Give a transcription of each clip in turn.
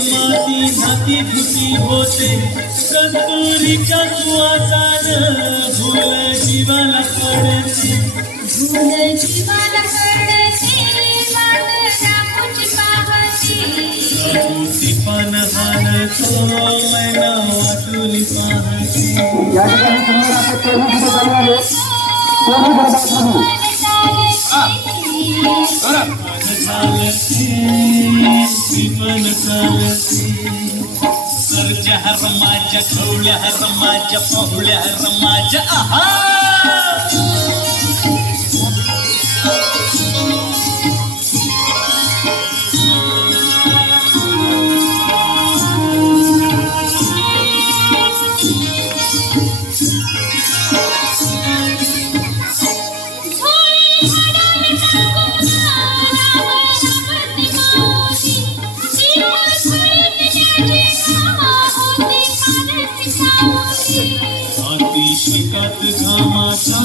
माती भाती फुटी होते कस्तुरीच्या सुवासान फुल जीवाला पडते राबुती पान हाणतो मैना वाटुली पाहते या ठिकाणी समोर सरच्या रमाच्या खवल्या रमाच्या पहुल्या रमाच्या आहा शिकात घामाचा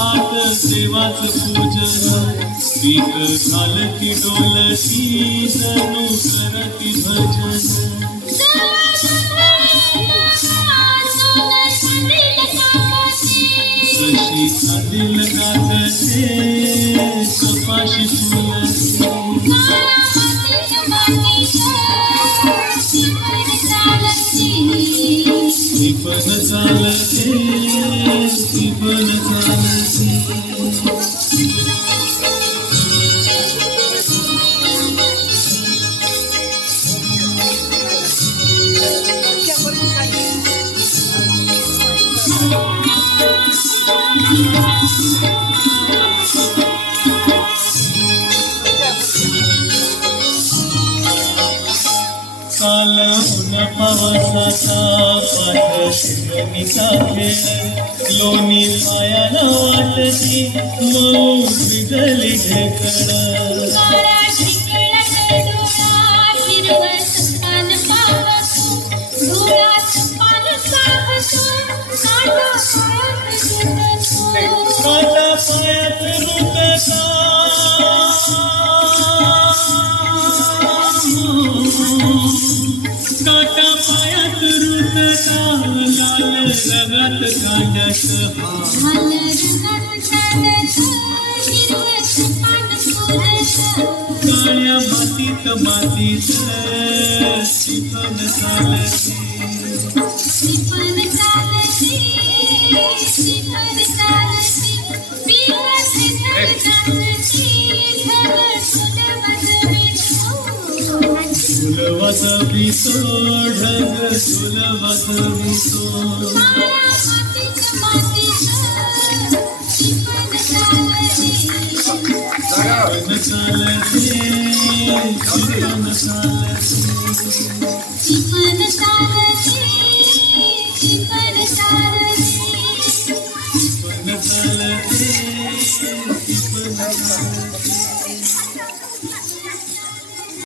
आत देवाच पूजन पीक घालती डोलती जणू करती भजन कशी खातील गातते कपाशी फुलते पण चालते पण चालते पावसाचा पाठ शिवणीचा खेळ लोणी पायाला वाटती मऊ बिगली ढेकळ काटा पायात रुतता काटा पायात रुतता लाल रगात कांड्यात काळ्या मातीत मातीत शिपण चालते वाजवितो ढग झुल वाजवितो शिपण चालते शिपण चालते